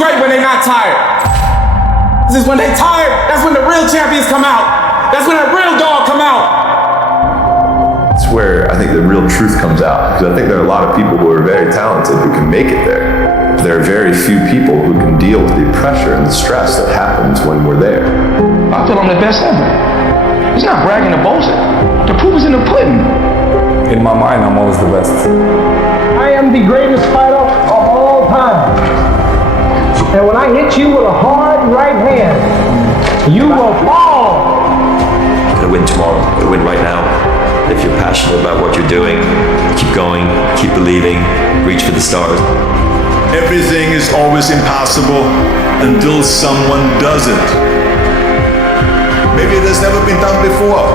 great when they're not tired. This is when they're tired, that's when the real champions come out. That's when that real dog come out. It's where I think the real truth comes out. Because I think there are a lot of people who are very talented who can make it there. There are very few people who can deal with the pressure and the stress that happens when we're there. I feel I'm the best ever. It's not bragging or boasting. The proof is in the pudding. In my mind, I'm always the best. I am the greatest fighter of all time. And when I hit you with a hard right hand, you will fall. I'm gonna win tomorrow. I'm gonna win right now. If you're passionate about what you're doing, keep going, keep believing, reach for the stars. Everything is always impossible until someone does it. Maybe it has never been done before.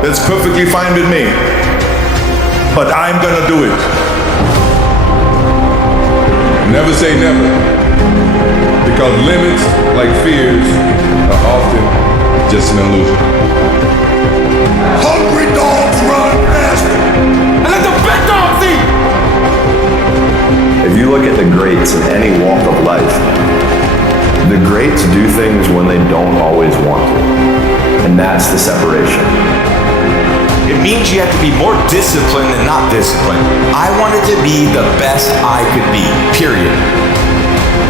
That's perfectly fine with me. But I'm gonna do it. Never say never. Because limits, like fears, are often just an illusion. Hungry dogs run faster. And let the big dogs eat. If you look at the greats in any walk of life, the greats do things when they don't always want to. And that's the separation. It means you have to be more disciplined than not disciplined. I wanted to be the best I could be, period.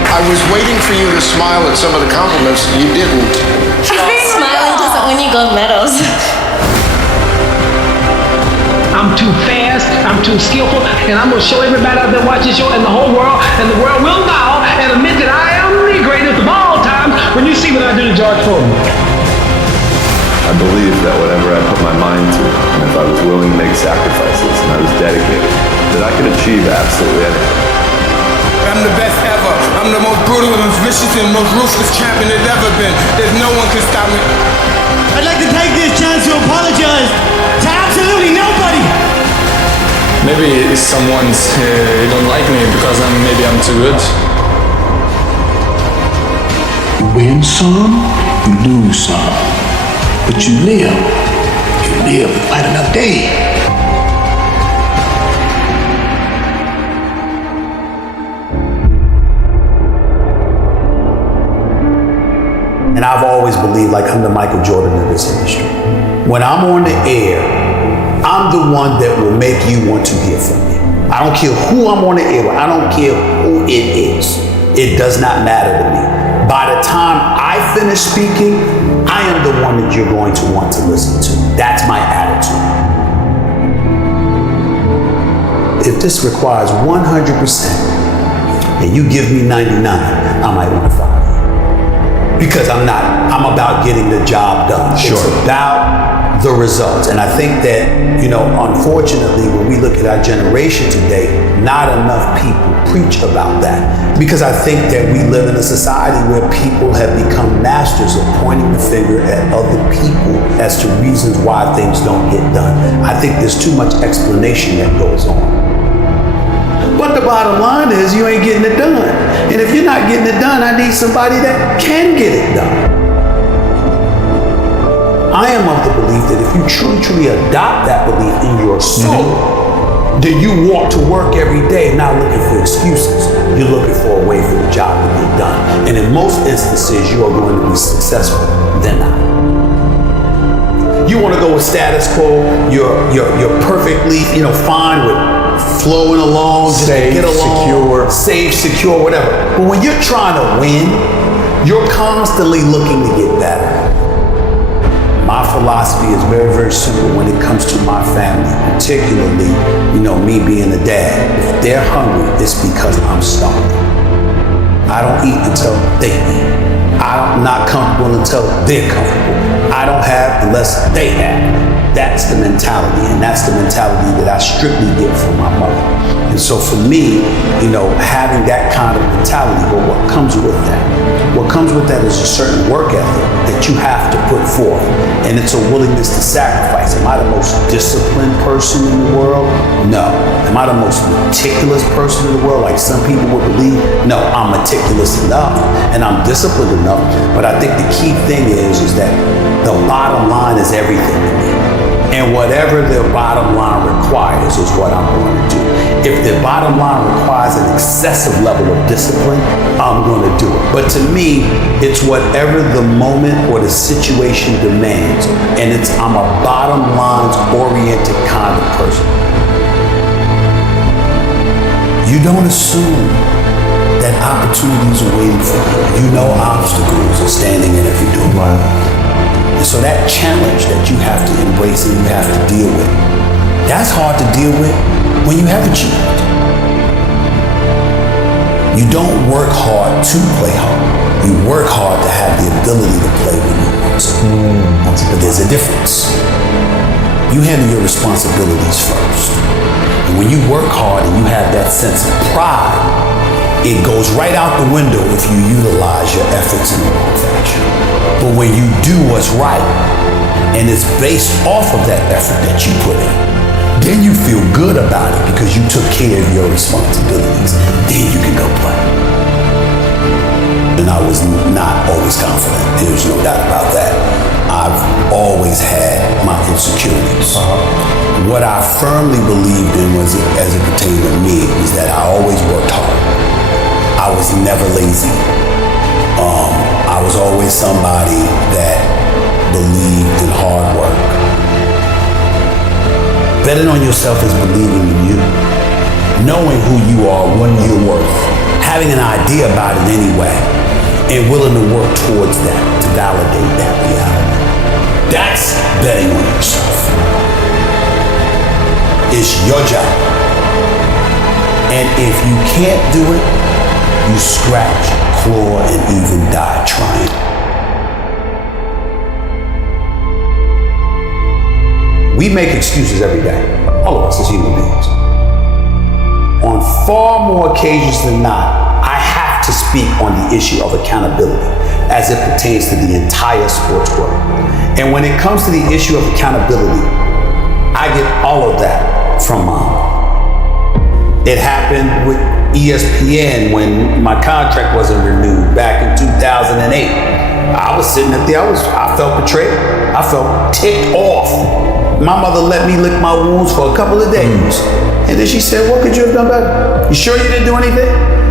I was waiting for you to smile at some of the compliments. You didn't. Smiling doesn't win you gold medals. I'm too fast, I'm too skillful, and I'm gonna show everybody out there watching this show and the whole world, and the world will bow and admit that I am the greatest of all time when you see what I do to George Foreman. I believe that whatever I put my mind to, and if I was willing to make sacrifices and I was dedicated, that I could achieve absolutely anything. I'm the best ever. I'm the most brutal and vicious and most ruthless champion there's ever been. There's no one can stop me. I'd like to take this chance to apologize to absolutely nobody. Maybe someone's don't like me because maybe I'm too good. You win some, you lose some. But you live to fight another day. And I've always believed like I'm the Michael Jordan of this industry. When I'm on the air, I'm the one that will make you want to hear from me. I don't care who I'm on the air with. I don't care who it is. It does not matter to me. By the time I finish speaking, I am the one that you're going to want to listen to. That's my attitude. If this requires 100% and you give me 99, I might want to fire you. Because I'm about getting the job done. Sure. It's about the results. And I think that, unfortunately, when we look at our generation today, not enough people preach about that. Because I think that we live in a society where people have become masters of pointing the finger at other people as to reasons why things don't get done. I think there's too much explanation that goes on. But the bottom line is you ain't getting it done. And if you're not getting it done, I need somebody that can get it done. I am of the belief that if you truly adopt that belief in your soul, then you walk to work every day not looking for excuses. You're looking for a way for the job to be done. And in most instances, you are going to be successful than not. You want to go with status quo, you're perfectly, fine with flowing along, just safe, get along, secure, whatever. But when you're trying to win, you're constantly looking to get better. My philosophy is very, very simple when it comes to my family, particularly, me being a dad. If they're hungry, it's because I'm starving. I don't eat until they eat. I'm not comfortable until they're comfortable. I don't have unless they have. That's the mentality, and that's the mentality that I strictly get from my mother. And so for me, having that kind of mentality, but what comes with that? What comes with that is a certain work ethic that you have to put forth, and it's a willingness to sacrifice. Am I the most disciplined person in the world? No. Am I the most meticulous person in the world, like some people would believe? No, I'm meticulous enough, and I'm disciplined enough, but I think the key thing is that the bottom line is everything to me. And whatever their bottom line requires is what I'm going to do. If their bottom line requires an excessive level of discipline, I'm going to do it. But to me, it's whatever the moment or the situation demands. And I'm a bottom lines oriented kind of person. You don't assume that opportunities are waiting for you. You know obstacles are standing in if you do it. And so that challenge that you have to embrace and you have to deal with, that's hard to deal with when you have achieved. You don't work hard to play hard. You work hard to have the ability to play when you want to. But there's a difference. You handle your responsibilities first. And when you work hard and you have that sense of pride, it goes right out the window if you utilize your efforts in the wrong fashion. But when you do what's right, and it's based off of that effort that you put in, then you feel good about it because you took care of your responsibilities. Then you can go play. And I was not always confident. There's no doubt about that. I've always had my insecurities. What I firmly believed in was, as it pertained to me, is that I always worked hard. I was never lazy. I was always somebody that believed in hard work. Betting on yourself is believing in you. Knowing who you are, what you're worth. Having an idea about it anyway. And willing to work towards that, to validate that reality. That's betting on yourself. It's your job. And if you can't do it, you scratch, claw, and even die trying. We make excuses every day, all of us as human beings. On far more occasions than not, I have to speak on the issue of accountability as it pertains to the entire sports world. And when it comes to the issue of accountability, I get all of that from Mom. It happened with ESPN when my contract wasn't renewed back in 2008. I was sitting up there, I felt betrayed. I felt ticked off. My mother let me lick my wounds for a couple of days. And then she said, what could you have done better? You sure you didn't do anything?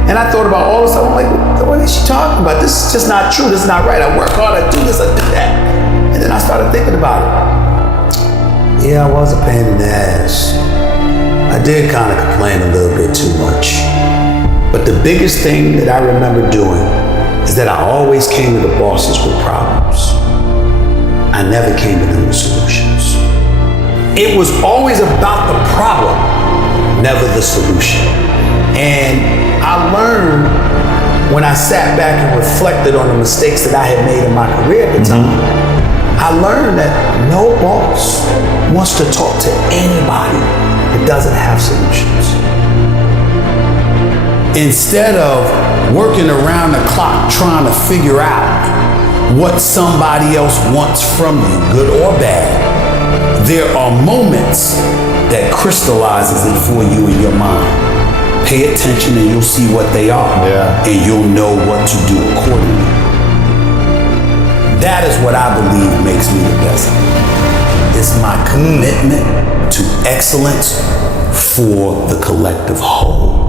And I thought about all this stuff. I'm like, what is she talking about? This is just not true. This is not right. I work hard, I do this, I do that. And then I started thinking about it. Yeah, I was a pain in the ass. I did kind of complain a little bit too much. But the biggest thing that I remember doing is that I always came to the bosses with problems. I never came to them with solutions. It was always about the problem, never the solution. And I learned when I sat back and reflected on the mistakes that I had made in my career at the time, I learned that no boss wants to talk to anybody that doesn't have solutions. Instead of working around the clock trying to figure out what somebody else wants from you, good or bad, there are moments that crystallizes it for you in your mind. Pay attention and you'll see what they are. And you'll know what to do accordingly. That is what I believe makes me the best. It's my commitment to excellence for the collective whole.